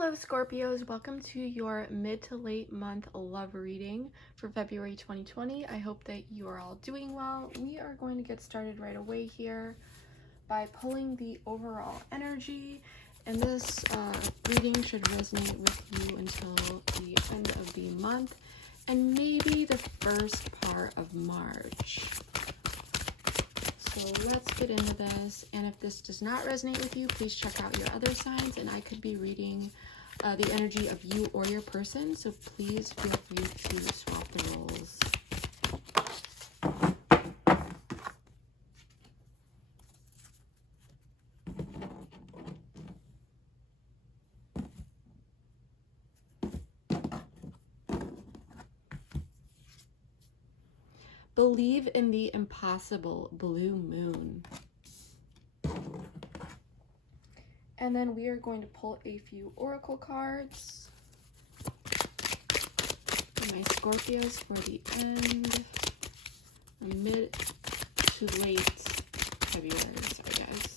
Hello Scorpios, welcome to your mid to late month love reading for February 2020. I hope that you are all doing well. We are going to get started right away here by pulling the overall energy, and this reading should resonate with you until the end of the month and maybe the first part of March. So let's get into this, and if this does not resonate with you, please check out your other signs, and I could be reading the energy of you or your person, so please feel free to swap the roles. Believe in the impossible, blue moon. And then we are going to pull a few oracle cards for my Scorpios for the end, mid to late February, sorry guys.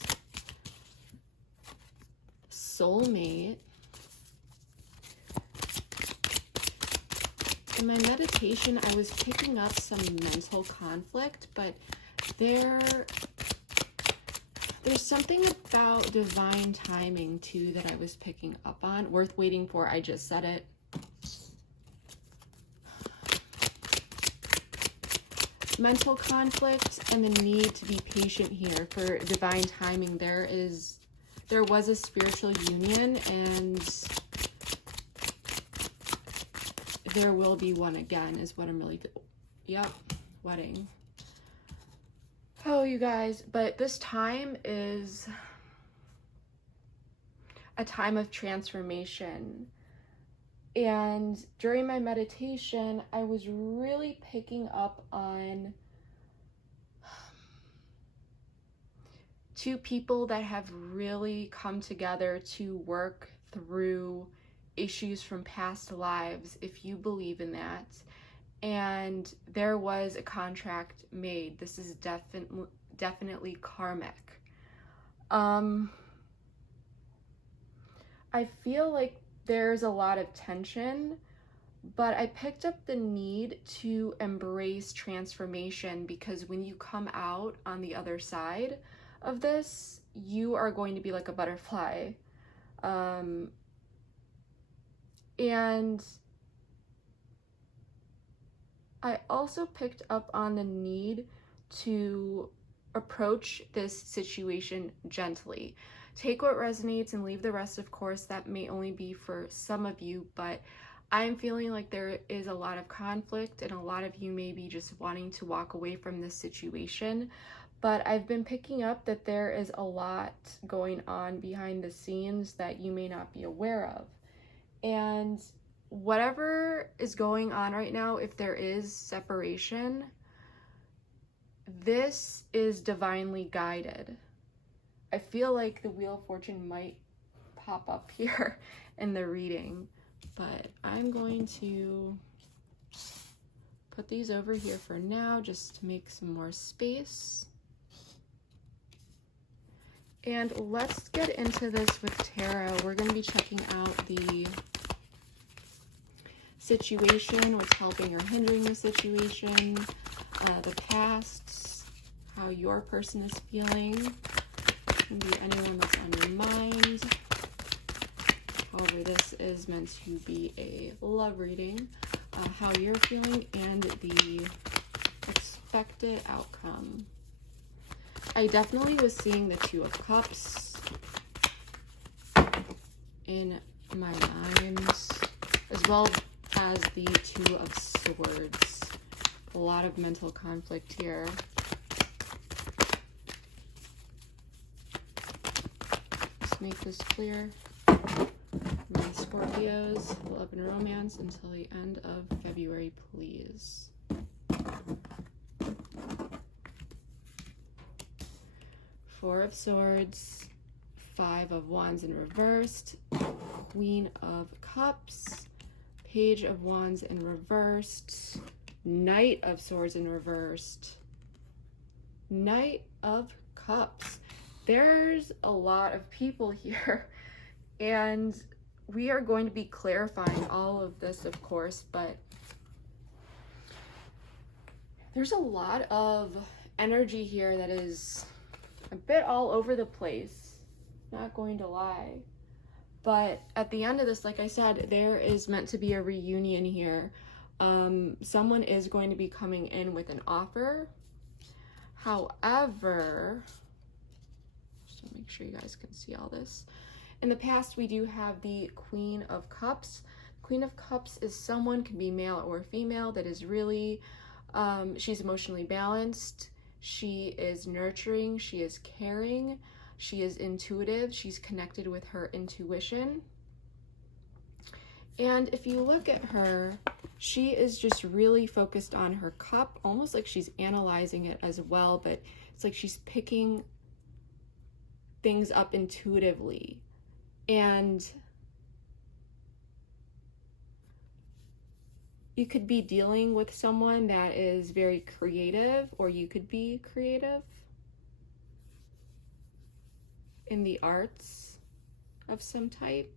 Soulmate. In my meditation, I was picking up some mental conflict, but there's something about divine timing too that I was picking up on. Worth waiting for, I just said it. Mental conflict and the need to be patient here for divine timing. There was a spiritual union, and there will be one again is what I'm really yep, wedding. Oh, you guys, but this time is a time of transformation. And during my meditation, I was really picking up on two people that have really come together to work through issues from past lives, if you believe in that. And there was a contract made. This is definitely karmic. I feel like there's a lot of tension, but I picked up the need to embrace transformation, because when you come out on the other side of this, you are going to be like a butterfly. And I also picked up on the need to approach this situation gently. Take what resonates and leave the rest, of course. That may only be for some of you, but I'm feeling like there is a lot of conflict, and a lot of you may be just wanting to walk away from this situation. But I've been picking up that there is a lot going on behind the scenes that you may not be aware of. And whatever is going on right now, if there is separation, this is divinely guided. I feel like the Wheel of Fortune might pop up here in the reading, but I'm going to put these over here for now just to make some more space. And let's get into this with tarot. We're going to be checking out the situation, what's helping or hindering the situation, the past, how your person is feeling. It can be anyone that's on your mind. However, this is meant to be a love reading, how you're feeling and the expected outcome. I definitely was seeing the Two of Cups in my mind, as well as the Two of Swords. A lot of mental conflict here. Let's make this clear. My Scorpios, love and romance until the end of February, please. Four of Swords, Five of Wands in reversed, Queen of Cups, Page of Wands in reversed, Knight of Swords in reversed, Knight of Cups. There's a lot of people here, and we are going to be clarifying all of this, of course, but there's a lot of energy here that is a bit all over the place, not going to lie. But at the end of this, like I said, there is meant to be a reunion here. Someone is going to be coming in with an offer. However, just to make sure you guys can see all this. In the past, we do have the Queen of Cups. Queen of Cups is someone, can be male or female, that is really, she's emotionally balanced. She is nurturing. She is caring. She is intuitive. She's connected with her intuition. And if you look at her, she is just really focused on her cup, almost like she's analyzing it as well, but it's like she's picking things up intuitively. And you could be dealing with someone that is very creative, or you could be creative in the arts of some type.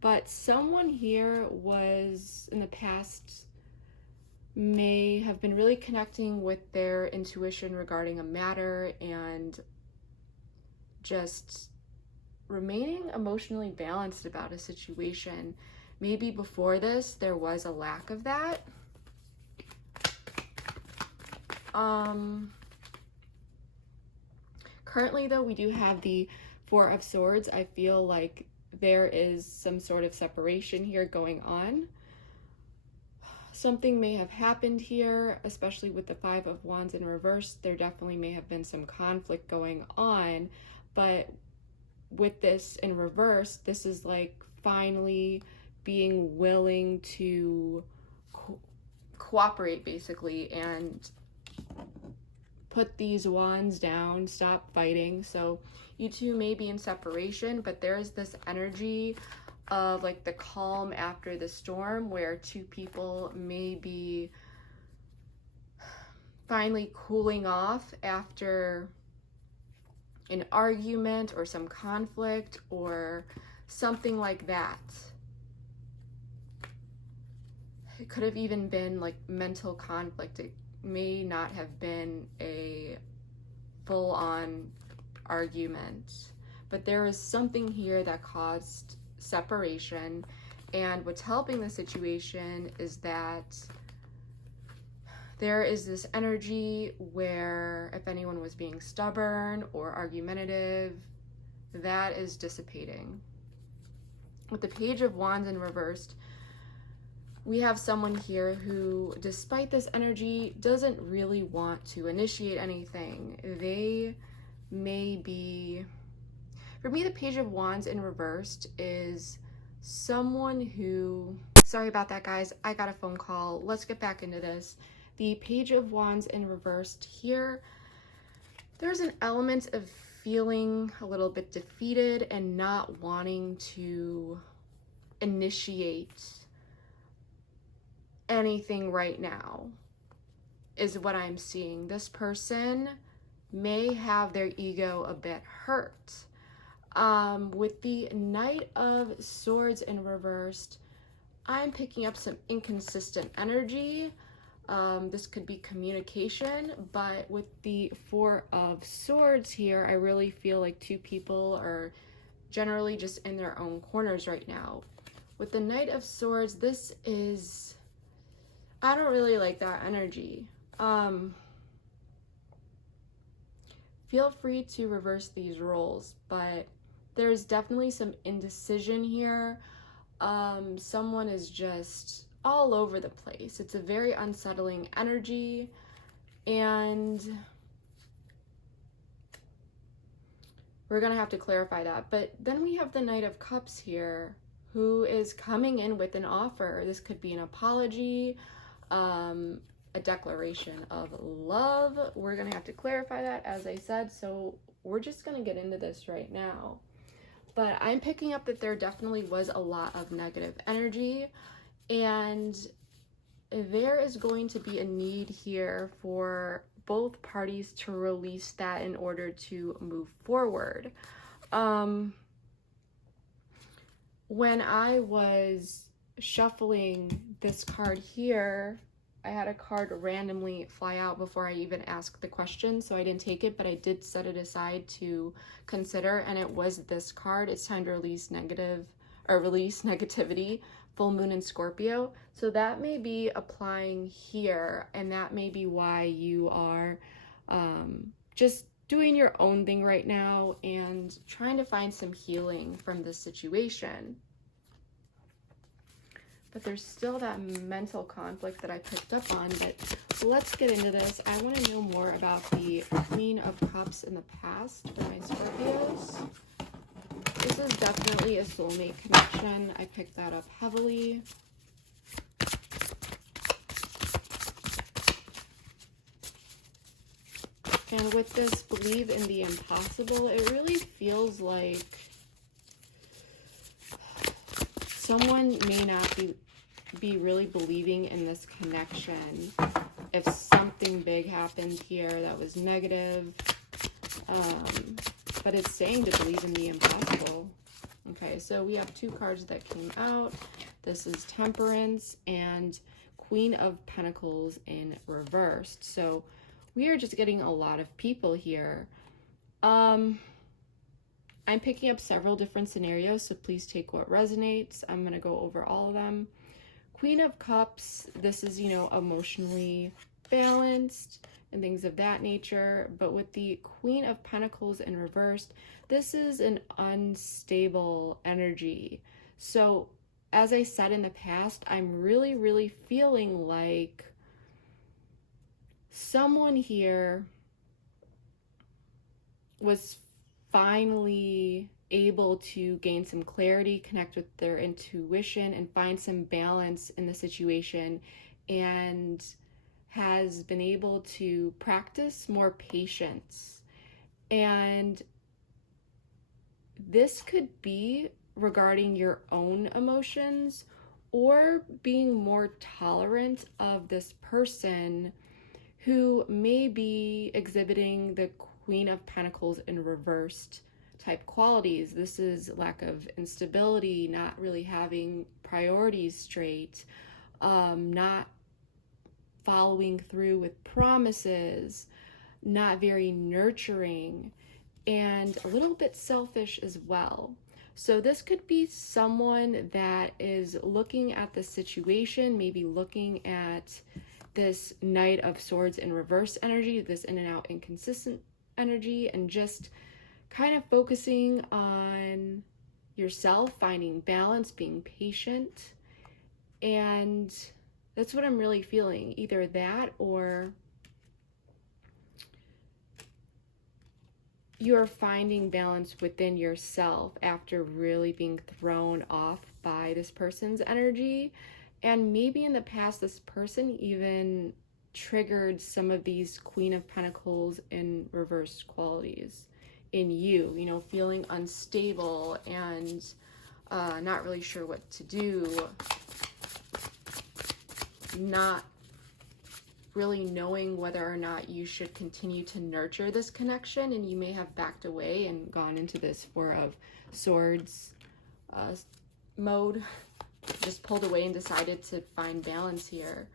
But someone here was, in the past, may have been really connecting with their intuition regarding a matter and just remaining emotionally balanced about a situation. Maybe before this, there was a lack of that. Currently, though, we do have the Four of Swords. I feel like there is some sort of separation here going on. Something may have happened here, especially with the Five of Wands in reverse. There definitely may have been some conflict going on, but with this in reverse, this is like finally being willing to cooperate, basically, and put these wands down, stop fighting. So you two may be in separation, but there's this energy of like the calm after the storm, where two people may be finally cooling off after an argument or some conflict or something like that. It could have even been like mental conflict. It may not have been a full-on argument, but there is something here that caused separation. And what's helping the situation is that there is this energy where if anyone was being stubborn or argumentative, that is dissipating. With the Page of Wands in reversed, we have someone here who, despite this energy, doesn't really want to initiate anything. They may be, for me, the Page of Wands in reversed is someone who, sorry about that, guys, I got a phone call. Let's get back into this. The Page of Wands in reversed here, there's an element of feeling a little bit defeated and not wanting to initiate anything right now, is what I'm seeing. This person may have their ego a bit hurt. With the Knight of Swords in reversed, I'm picking up some inconsistent energy. This could be communication, but with the Four of Swords here, I really feel like two people are generally just in their own corners right now. With the Knight of Swords, this is, I don't really like that energy. Feel free to reverse these roles, but there's definitely some indecision here. Someone is just all over the place. It's a very unsettling energy, and we're gonna have to clarify that. But then we have the Knight of Cups here, who is coming in with an offer. This could be an apology, a declaration of love. We're gonna have to clarify that, as I said, so we're just gonna get into this right now. But I'm picking up that there definitely was a lot of negative energy, and there is going to be a need here for both parties to release that in order to move forward. when I was shuffling this card here, I had a card randomly fly out before I even asked the question, so I didn't take it, but I did set it aside to consider, and it was this card. It's time to release negativity, full moon in Scorpio. So that may be applying here, and that may be why you are just doing your own thing right now and trying to find some healing from this situation. But there's still that mental conflict that I picked up on. But let's get into this. I want to know more about the Queen of Cups in the past for my Scorpios. This is definitely a soulmate connection. I picked that up heavily. And with this believe in the impossible, it really feels like someone may not be really believing in this connection. If something big happened here that was negative, but it's saying to believe in the impossible. Okay, so we have two cards that came out. This is Temperance and Queen of Pentacles in reversed. So we are just getting a lot of people here. I'm picking up several different scenarios, so please take what resonates. I'm going to go over all of them. Queen of Cups, this is, you know, emotionally balanced and things of that nature. But with the Queen of Pentacles in reversed, this is an unstable energy. So as I said in the past, I'm really, really feeling like someone here was finally able to gain some clarity, connect with their intuition, and find some balance in the situation, and has been able to practice more patience. And this could be regarding your own emotions or being more tolerant of this person who may be exhibiting the Queen of Pentacles in reversed type qualities. This is lack of instability, not really having priorities straight, not following through with promises, not very nurturing, and a little bit selfish as well. So this could be someone that is looking at the situation, maybe looking at this Knight of Swords in reverse energy, this in and out inconsistent energy, and just kind of focusing on yourself, finding balance, being patient. And that's what I'm really feeling. Either that, or you're finding balance within yourself after really being thrown off by this person's energy. And maybe in the past, this person even triggered some of these Queen of Pentacles in reversed qualities in you, you know, feeling unstable and not really sure what to do, not really knowing whether or not you should continue to nurture this connection, and you may have backed away and gone into this Four of Swords mode, just pulled away and decided to find balance here.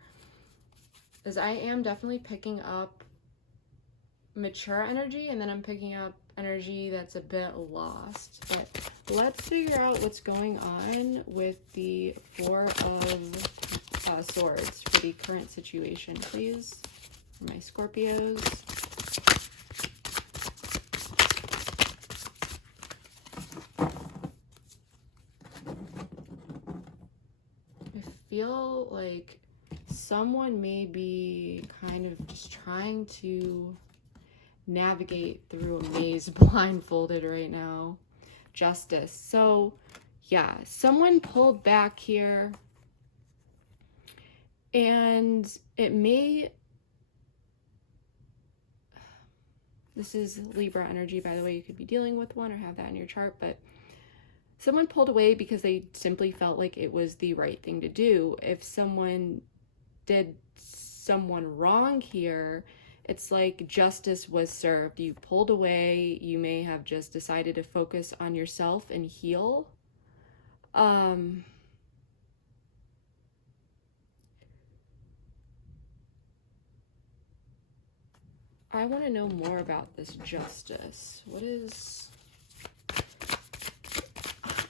As I am definitely picking up mature energy, and then I'm picking up energy that's a bit lost. But let's figure out what's going on with the Four of Swords for the current situation, please, for my Scorpios. I feel like someone may be kind of just trying to navigate through a maze blindfolded right now. Justice. So yeah, someone pulled back here, and it may, this is Libra energy, by the way, you could be dealing with one or have that in your chart, but someone pulled away because they simply felt like it was the right thing to do. If someone did someone wrong here, it's like justice was served. You pulled away. You may have just decided to focus on yourself and heal. I want to know more about this justice. What is...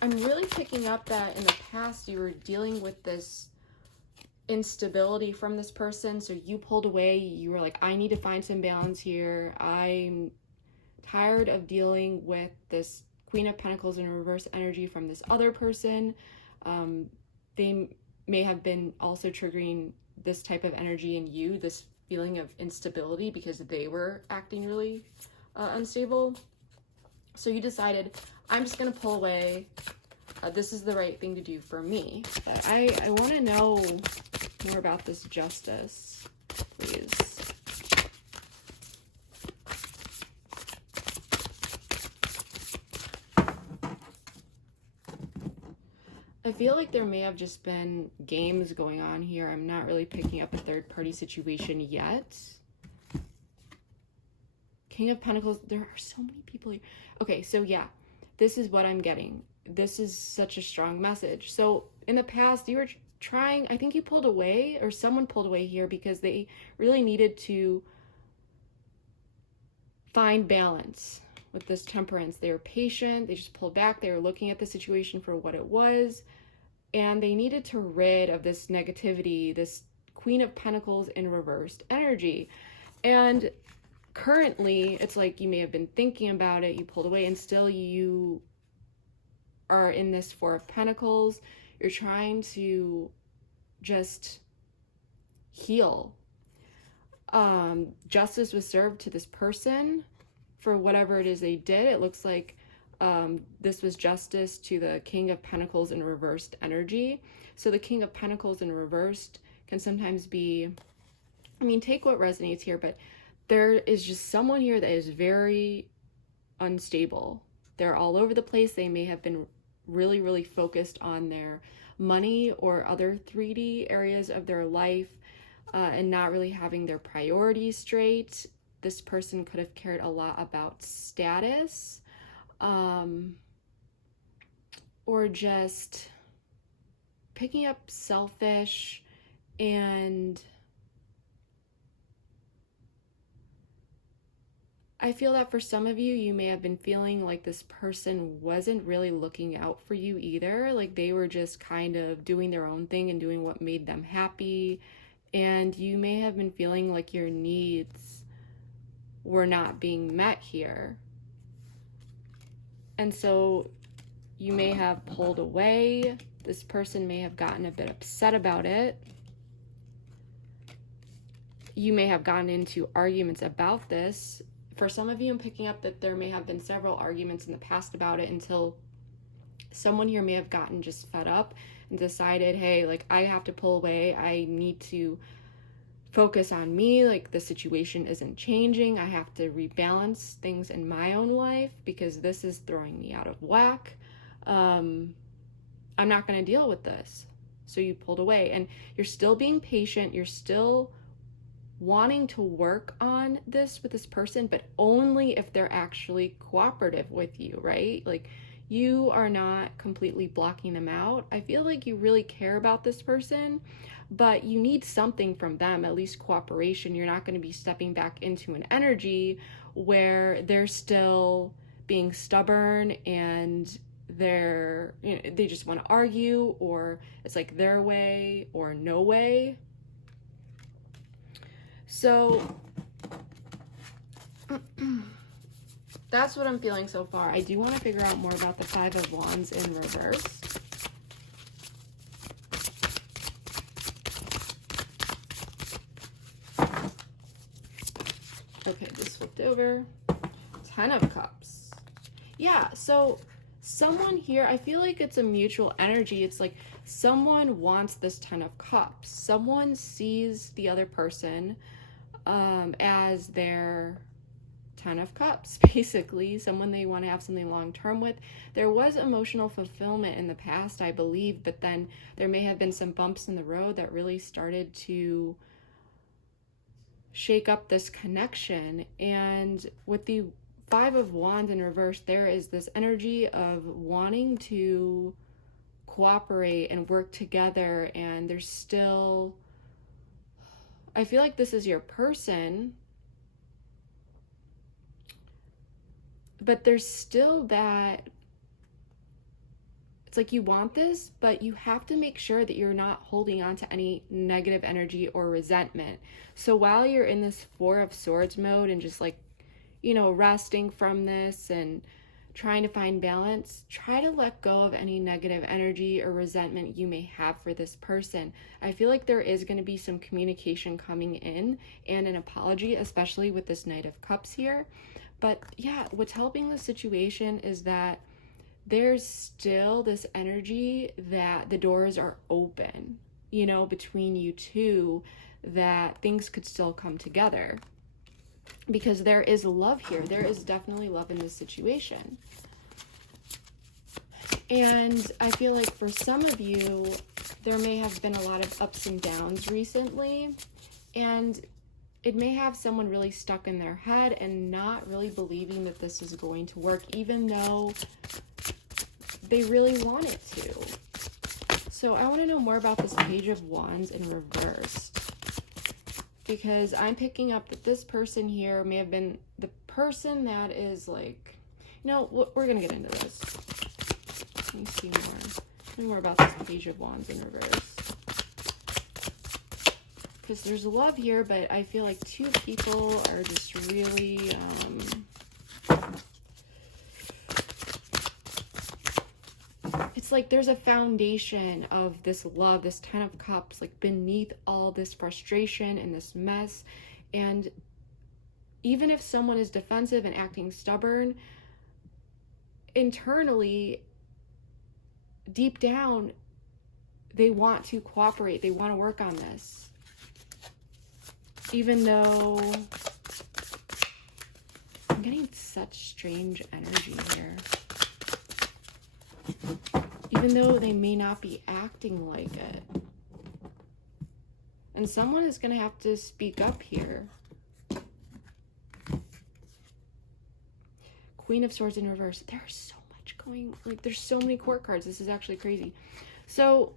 I'm really picking up that in the past you were dealing with this instability from this person, so you pulled away. You were like, I need to find some balance here. I'm tired of dealing with this Queen of Pentacles in reverse energy from this other person. They may have been also triggering this type of energy in you, this feeling of instability, because they were acting really unstable. So you decided, I'm just going to pull away. This is the right thing to do for me. But I want to know more about this justice, please. I feel like there may have just been games going on here. I'm not really picking up a third-party situation yet. King of Pentacles. There are so many people here. Okay, so yeah, this is what I'm getting. This is such a strong message. So in the past, you were trying, I think you pulled away, or someone pulled away here because they really needed to find balance with this Temperance. They were patient. They just pulled back. They were looking at the situation for what it was. And they needed to rid of this negativity, this Queen of Pentacles in reversed energy. And currently, it's like you may have been thinking about it, you pulled away, and still you are in this Four of Pentacles. You're trying to just heal. Justice was served to this person for whatever it is they did. It looks like this was justice to the King of Pentacles in reversed energy. So the King of Pentacles in reversed can sometimes be, I mean, take what resonates here, but there is just someone here that is very unstable. They're all over the place. They may have been really, really focused on their money or other 3D areas of their life and not really having their priorities straight. This person could have cared a lot about status, or just picking up selfish, and I feel that for some of you, you may have been feeling like this person wasn't really looking out for you either. Like they were just kind of doing their own thing and doing what made them happy. And you may have been feeling like your needs were not being met here. And so you may have pulled away. This person may have gotten a bit upset about it. You may have gotten into arguments about this. For some of you, I'm picking up that there may have been several arguments in the past about it until someone here may have gotten just fed up and decided, hey, like I have to pull away. I need to focus on me. Like the situation isn't changing. I have to rebalance things in my own life because this is throwing me out of whack. I'm not going to deal with this. So you pulled away and you're still being patient. You're still wanting to work on this with this person, but only if they're actually cooperative with you, right? Like you are not completely blocking them out. I feel like you really care about this person, but you need something from them, at least cooperation. You're not going to be stepping back into an energy where they're still being stubborn and they're, you know, they just want to argue, or it's like their way or no way. So that's what I'm feeling so far. I do want to figure out more about the Five of Wands in reverse. Okay, this flipped over. 10 of Cups. Yeah, so someone here, I feel like it's a mutual energy. It's like someone wants this 10 of Cups. Someone sees the other person as their 10 of Cups, basically. Someone they want to have something long-term with. There was emotional fulfillment in the past, I believe, but then there may have been some bumps in the road that really started to shake up this connection. And with the Five of Wands in reverse, there is this energy of wanting to cooperate and work together, and there's still, I feel like this is your person, but there's still that, it's like you want this, but you have to make sure that you're not holding on to any negative energy or resentment. So while you're in this Four of Swords mode and just like, you know, resting from this and trying to find balance, try to let go of any negative energy or resentment you may have for this person. I feel like there is going to be some communication coming in and an apology, especially with this Knight of Cups here. But yeah, what's helping the situation is that there's still this energy that the doors are open, you know, between you two, that things could still come together. Because there is love here. There is definitely love in this situation. And I feel like for some of you, there may have been a lot of ups and downs recently. And it may have someone really stuck in their head and not really believing that this is going to work, even though they really want it to. So I want to know more about this Page of Wands in reverse, because I'm picking up that this person here may have been the person that is like, you know, we're going to get into this. Let me see more. Tell me more about this Page of Wands in reverse. Because there's love here, but I feel like two people are just really, it's like there's a foundation of this love, this Ten of Cups, like beneath all this frustration and this mess. And even if someone is defensive and acting stubborn, internally, deep down, they want to cooperate. They want to work on this. Even though I'm getting such strange energy here. Even though they may not be acting like it. And someone is going to have to speak up here. Queen of Swords in reverse. There's so much going, like there's so many court cards. This is actually crazy. So,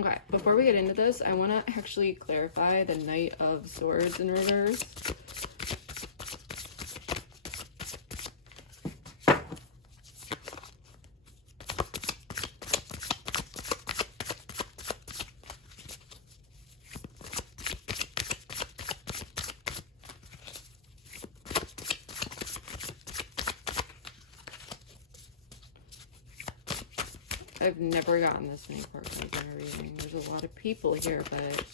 okay, before we get into this, I want to actually clarify the Knight of Swords in reverse. I've never gotten this many court cards in a reading. There's a lot of people here, but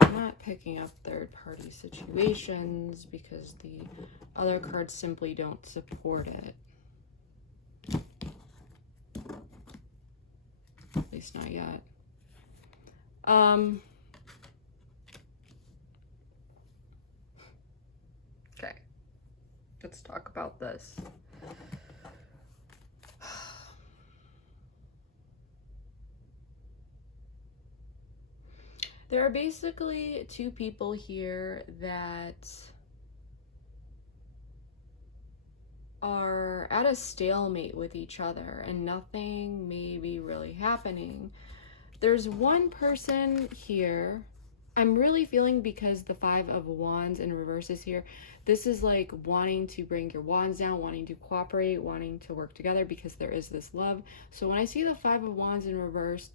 I'm not picking up third-party situations because the other cards simply don't support it. At least not yet. Okay. Let's talk about this. There are basically two people here that are at a stalemate with each other and nothing may be really happening. There's one person here, I'm really feeling, because the Five of Wands in reverse is here, this is like wanting to bring your wands down, wanting to cooperate, wanting to work together because there is this love. So when I see the Five of Wands in reverse,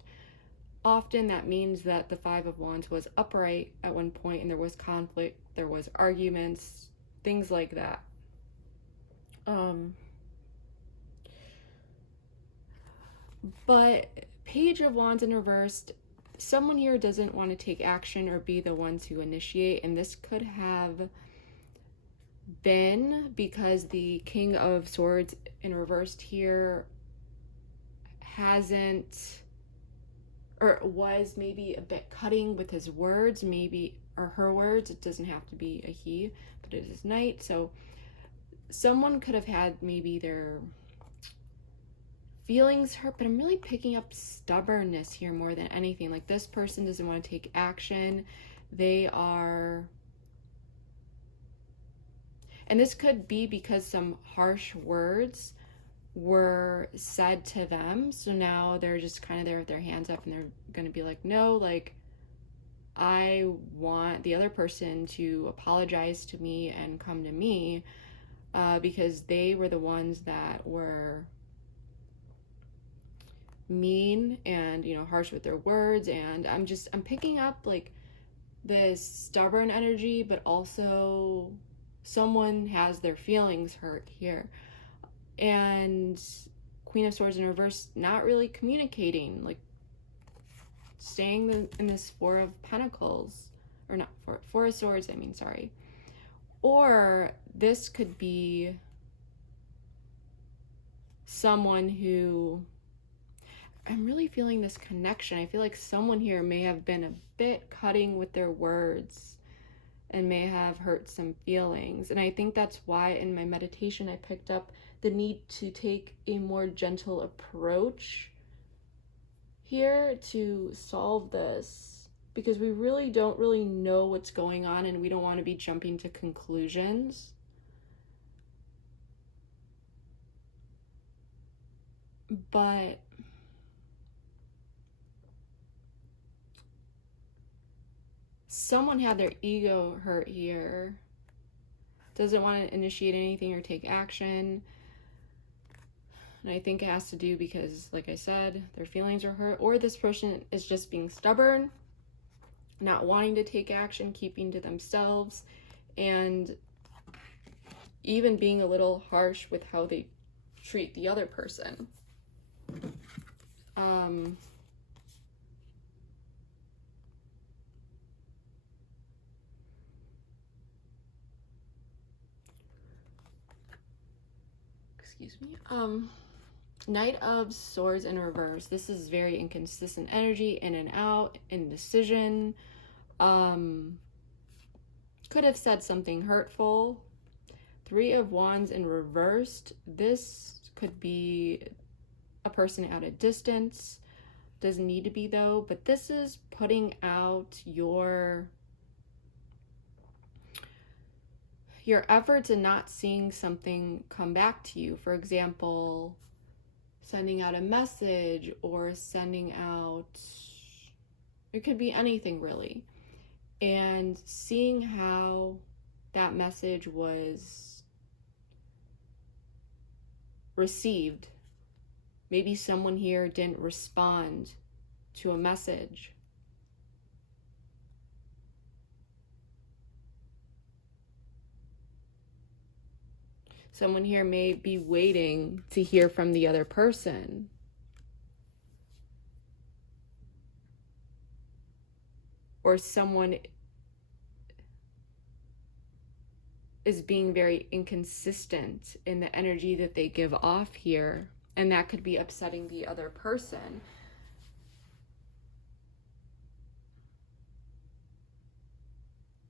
often that means that the Five of Wands was upright at one point and there was conflict, there was arguments, things like that. But Page of Wands in reversed, someone here doesn't want to take action or be the one to initiate, and this could have been because the King of Swords in reversed here hasn't, or was maybe a bit cutting with his words, maybe, or her words. It doesn't have to be a he, but it is Knight. So someone could have had maybe their feelings hurt, but I'm really picking up stubbornness here more than anything. Like this person doesn't want to take action. They are, and this could be because some harsh words were said to them. So now they're just kind of there with their hands up and they're going to be like, no, like I want the other person to apologize to me and come to me because they were the ones that were mean and, you know, harsh with their words. And I'm picking up like this stubborn energy, but also someone has their feelings hurt here. And Queen of Swords in reverse, not really communicating, like staying in this Four of Pentacles, or not, Four of Swords, I mean, sorry. Or this could be someone who, I'm really feeling this connection. I feel like someone here may have been a bit cutting with their words and may have hurt some feelings. And I think that's why in my meditation I picked up the need to take a more gentle approach here to solve this, because we really don't really know what's going on and we don't want to be jumping to conclusions. But someone had their ego hurt here, doesn't want to initiate anything or take action. And I think it has to do because, like I said, their feelings are hurt, or this person is just being stubborn, not wanting to take action, keeping to themselves, and even being a little harsh with how they treat the other person. Excuse me. Knight of Swords in reverse. This is very inconsistent energy, in and out, indecision. Could have said something hurtful. Three of Wands in reversed. This could be a person at a distance. Doesn't need to be though, but this is putting out your efforts and not seeing something come back to you. For example, sending out a message or sending out, it could be anything really, and seeing how that message was received. Maybe someone here didn't respond to a message. Someone here may be waiting to hear from the other person. Or someone is being very inconsistent in the energy that they give off here, and that could be upsetting the other person.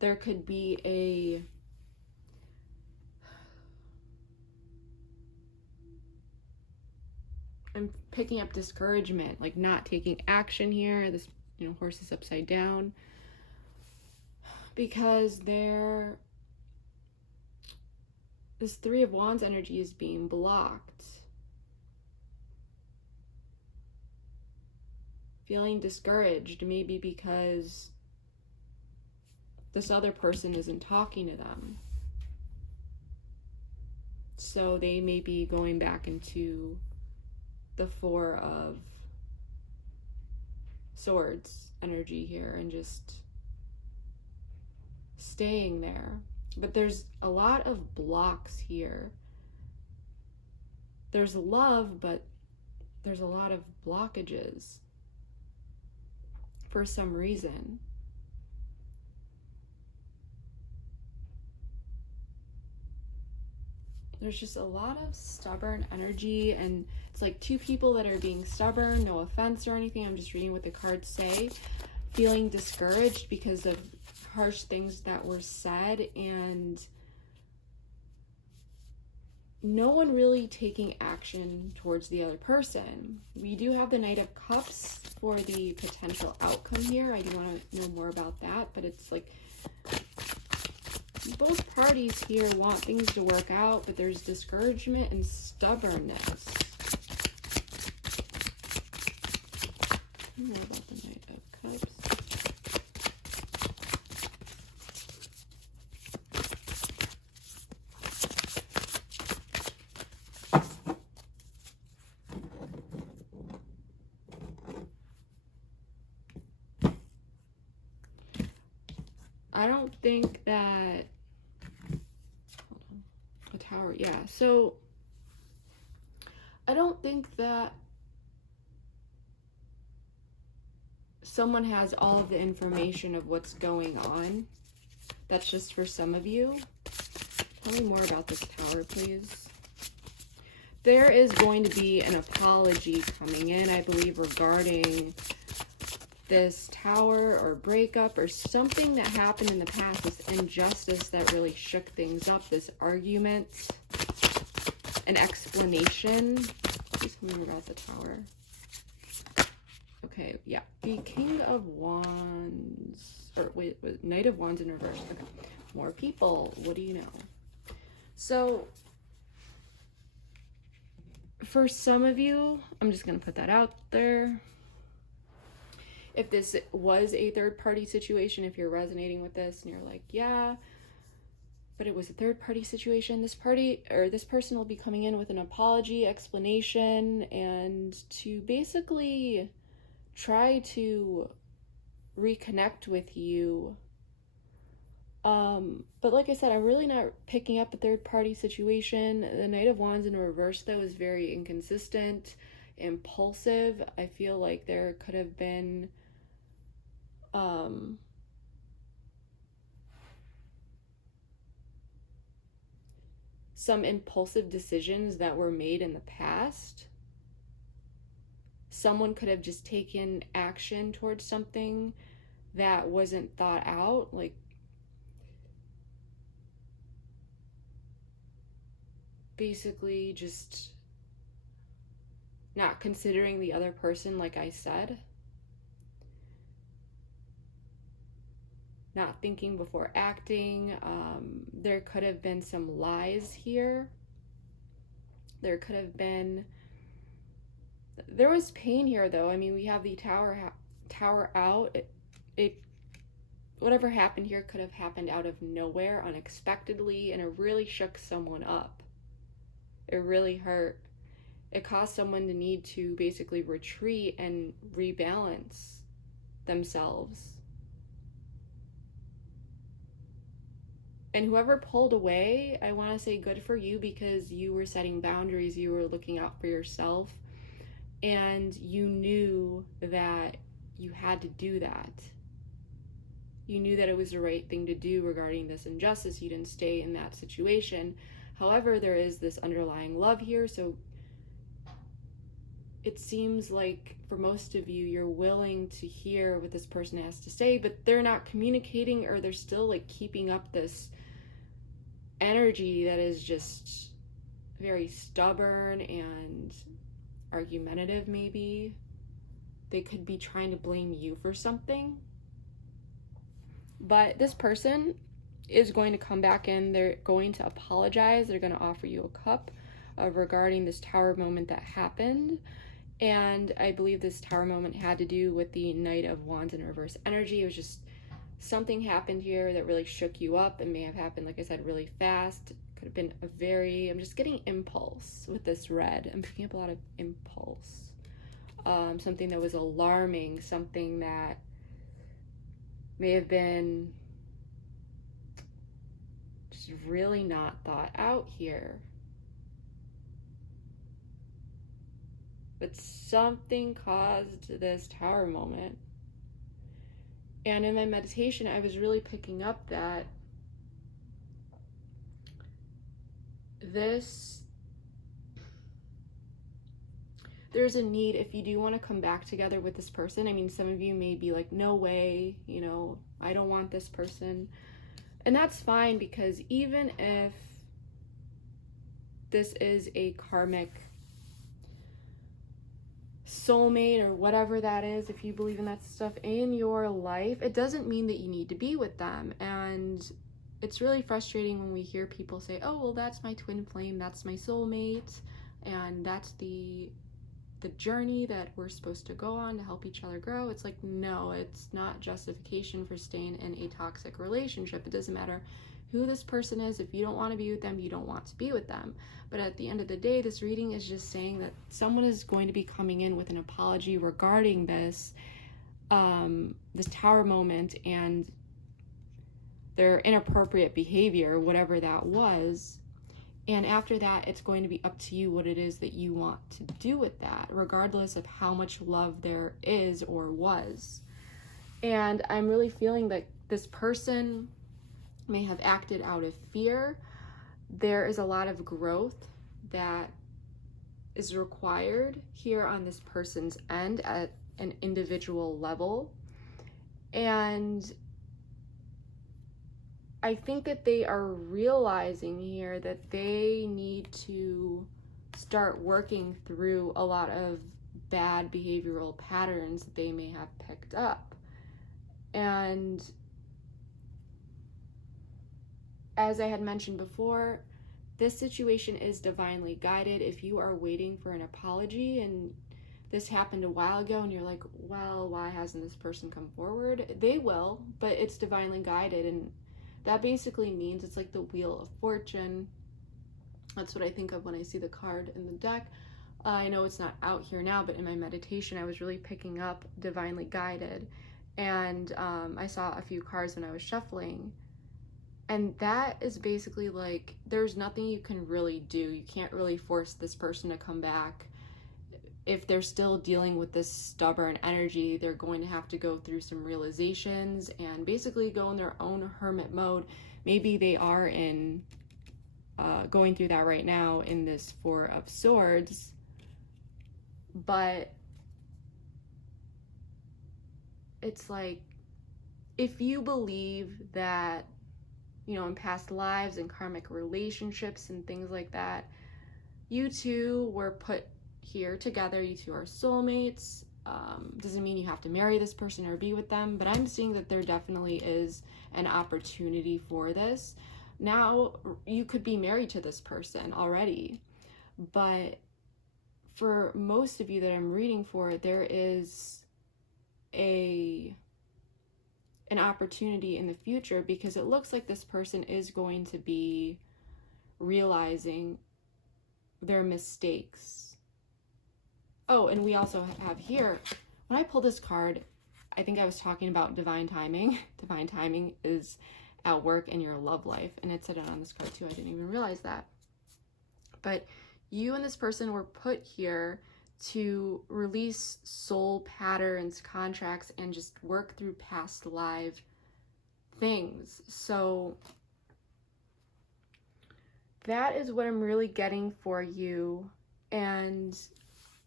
There could be I'm picking up discouragement, like not taking action here. This, you know, horse is upside down. Because this Three of Wands energy is being blocked. Feeling discouraged, maybe because this other person isn't talking to them. So they may be going back into the Four of Swords energy here and just staying there. But there's a lot of blocks here. There's love, but there's a lot of blockages for some reason. There's just a lot of stubborn energy, and it's like two people that are being stubborn. No offense or anything, I'm just reading what the cards say. Feeling discouraged because of harsh things that were said, and no one really taking action towards the other person. We do have the Knight of Cups for the potential outcome here. I do want to know more about that, but it's like both parties here want things to work out, but there's discouragement and stubbornness. I don't know about the Knight of Cups. I don't think that, hold on, a tower, yeah. So I don't think that someone has all of the information of what's going on. That's just for some of you. Tell me more about this tower, please. There is going to be an apology coming in, I believe, regarding this tower or breakup or something that happened in the past, this injustice that really shook things up, this argument, an explanation. Please tell me more about the tower. Okay, yeah, the King of Wands, or wait, Knight of Wands in reverse. Okay, more people, what do you know? So for some of you, I'm just gonna put that out there. If this was a third-party situation, if you're resonating with this and you're like, yeah, but it was a third-party situation, this party or this person will be coming in with an apology, explanation, and to basically try to reconnect with you. But like I said, I'm really not picking up a third-party situation. The Knight of Wands in reverse, though, is very inconsistent, impulsive. I feel like there could have been some impulsive decisions that were made in the past. Someone could have just taken action towards something that wasn't thought out, like basically just not considering the other person, like I said. Not thinking before acting. There could have been some lies here. There could have been, there was pain here though. I mean, we have the tower out. It whatever happened here could have happened out of nowhere, unexpectedly, and it really shook someone up. It really hurt. It caused someone to need to basically retreat and rebalance themselves. And whoever pulled away, I want to say good for you, because you were setting boundaries, you were looking out for yourself, and you knew that you had to do that. You knew that it was the right thing to do regarding this injustice. You didn't stay in that situation. However, there is this underlying love here, so it seems like for most of you, you're willing to hear what this person has to say, but they're not communicating, or they're still like keeping up this energy that is just very stubborn and argumentative. Maybe they could be trying to blame you for something, but this person is going to come back in. They're going to apologize. They're going to offer you a cup regarding this tower moment that happened. And I believe this tower moment had to do with the Knight of Wands in reverse energy. It was just something happened here that really shook you up. It may have happened, like I said, really fast. It could have been a very, I'm just getting impulse with this red. I'm picking up a lot of impulse. Something that was alarming, something that may have been just really not thought out here. But something caused this tower moment. And in my meditation, I was really picking up that there's a need, if you do want to come back together with this person. I mean, some of you may be like, no way, you know, I don't want this person. And that's fine, because even if this is a karmic soulmate or whatever that is, if you believe in that stuff in your life, it doesn't mean that you need to be with them. And it's really frustrating when we hear people say, oh, well, that's my twin flame, that's my soulmate, and that's the journey that we're supposed to go on to help each other grow. It's like, no, it's not justification for staying in a toxic relationship. It doesn't matter who this person is. If you don't want to be with them, you don't want to be with them. But at the end of the day, this reading is just saying that someone is going to be coming in with an apology regarding this this tower moment and their inappropriate behavior, whatever that was. And after that, it's going to be up to you what it is that you want to do with that, regardless of how much love there is or was. And I'm really feeling that this person may have acted out of fear. There is a lot of growth that is required here on this person's end at an individual level. And I think that they are realizing here that they need to start working through a lot of bad behavioral patterns that they may have picked up. And as I had mentioned before, this situation is divinely guided. If you are waiting for an apology and this happened a while ago and you're like, well, why hasn't this person come forward? They will, but it's divinely guided. And that basically means it's like the Wheel of Fortune. That's what I think of when I see the card in the deck. I know it's not out here now, but in my meditation, I was really picking up divinely guided. And I saw a few cards when I was shuffling. And that is basically like, there's nothing you can really do. You can't really force this person to come back. If they're still dealing with this stubborn energy, they're going to have to go through some realizations and basically go in their own hermit mode. Maybe they are in going through that right now in this Four of Swords. But it's like, if you believe that, you know, in past lives and karmic relationships and things like that, you two were put here together, you two are soulmates. Doesn't mean you have to marry this person or be with them, but I'm seeing that there definitely is an opportunity for this. Now, you could be married to this person already, but for most of you that I'm reading for, there is an opportunity in the future, because it looks like this person is going to be realizing their mistakes. Oh, and we also have here, when I pulled this card, I think I was talking about divine timing. Divine timing is at work in your love life, and it said it on this card too. I didn't even realize that. But you and this person were put here to release soul patterns, contracts, and just work through past life things. So that is what I'm really getting for you. And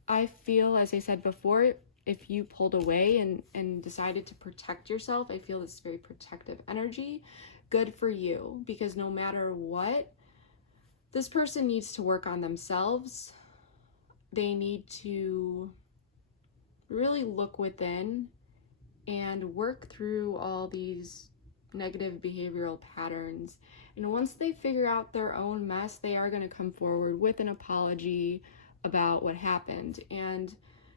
I feel, as I said before, if you pulled away and decided to protect yourself, I feel this very protective energy. Good for you, because no matter what, this person needs to work on themselves. They need to really look within and work through all these negative behavioral patterns. And once they figure out their own mess, they are going to come forward with an apology about what happened. And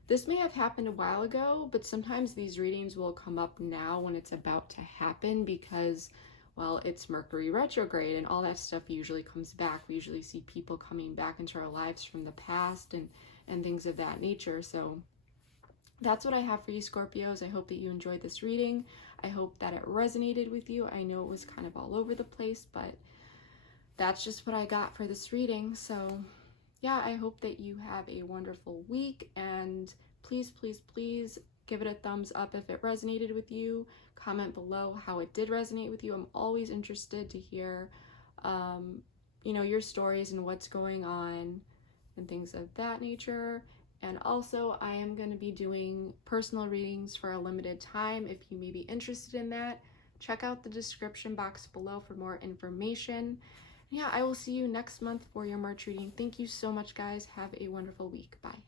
this may have happened a while ago, but sometimes these readings will come up now when it's about to happen, because, well, it's Mercury retrograde and all that stuff usually comes back. We usually see people coming back into our lives from the past and things of that nature. So that's what I have for you, Scorpios. I hope that you enjoyed this reading. I hope that it resonated with you. I know it was kind of all over the place, but that's just what I got for this reading. So yeah, I hope that you have a wonderful week, and please, please, please give it a thumbs up if it resonated with you. Comment below how it did resonate with you. I'm always interested to hear, you know, your stories and what's going on and things of that nature. And also, I am going to be doing personal readings for a limited time. If you may be interested in that, check out the description box below for more information. Yeah, I will see you next month for your March reading. Thank you so much, guys. Have a wonderful week. Bye.